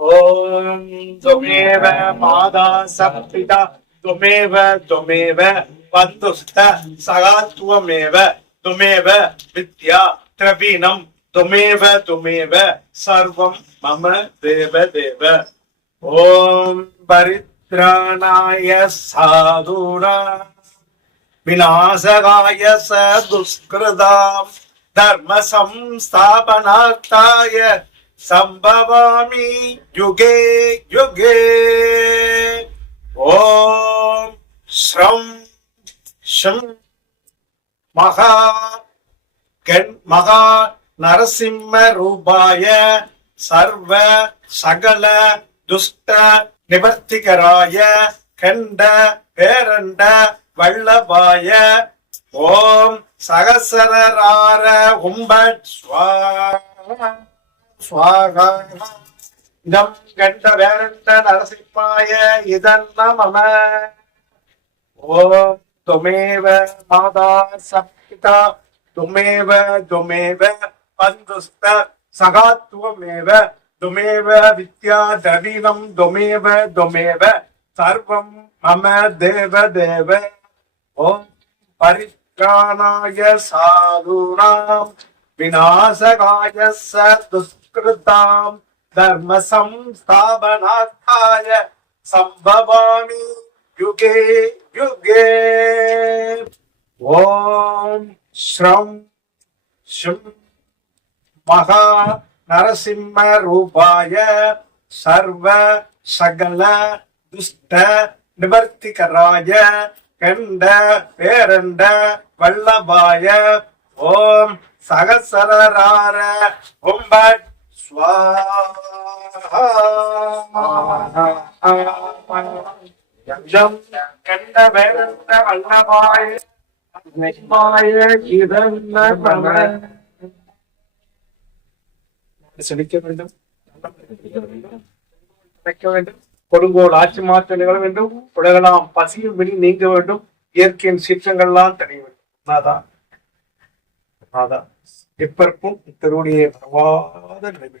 ஓம் துமேவ மாதா சப்பிதா துமேவ துமேவ பந்துஸ்த சகாத்வமேவ துமேவ வித்யா திரவீணம் துமேவ துமேவ சர்வம் மம தேவ தேவ. ஓம் பரித்ராணாய சாதுனா விநாசகாய ச துஷ்கிருதாம் தர்ம சம்ஸ்தாபனார்த்தாய சம்பவாமி யுகே யுகே. ஓம் ஸ்ரம் ஷம் மகா மகா நரசிம்ம ரூபாய சர்வ சகல துஷ்ட நிவர்த்திகராய கண்ட பேரண்ட வல்லபாய ஓம் சகசரார உம்பட் ஸ்வாகா இதம் கண்ட பேரண்ட நரசிம்மாய இதன் நம. ஓம் துமேவ மாதா சப்பிதா துமேவ துமேவ பந்துஸ்த சகாத்வமேவ துமேவ வித்யா தவீனம் துமேவ துமேவ சர்வம் மம தேவ தேவ. ஓம் பரித்ராணாய சாதுனாம் விநாசகாய ச துஷ்கிருதாம் தர்ம சம்ஸ்தாபனார்த்தாய சம்பவாமி யுகே யுகே. ஓம் ஸ்ரம் ஷம் மகா நரசிம்ம ரூபாய சர்வ சகல துஷ்ட நிவர்த்திகராய கண்ட பேரண்ட வல்லபாய ஓம் சகசரார உம்பட் ஸ்வாஹா யம் கண்ட பேரண்ட வல்லபாய செழிக்க வேண்டும், கொடுங்கோல் ஆட்சி மாற்ற நிகழ வேண்டும், உலகெல்லாம் பசியும் வெளி நீங்க வேண்டும், இயற்கையின் சீற்றங்கள்லாம் தெரிய வேண்டும். அதான் எப்பற்கும் திருவுடைய பரவாத நிலைமை.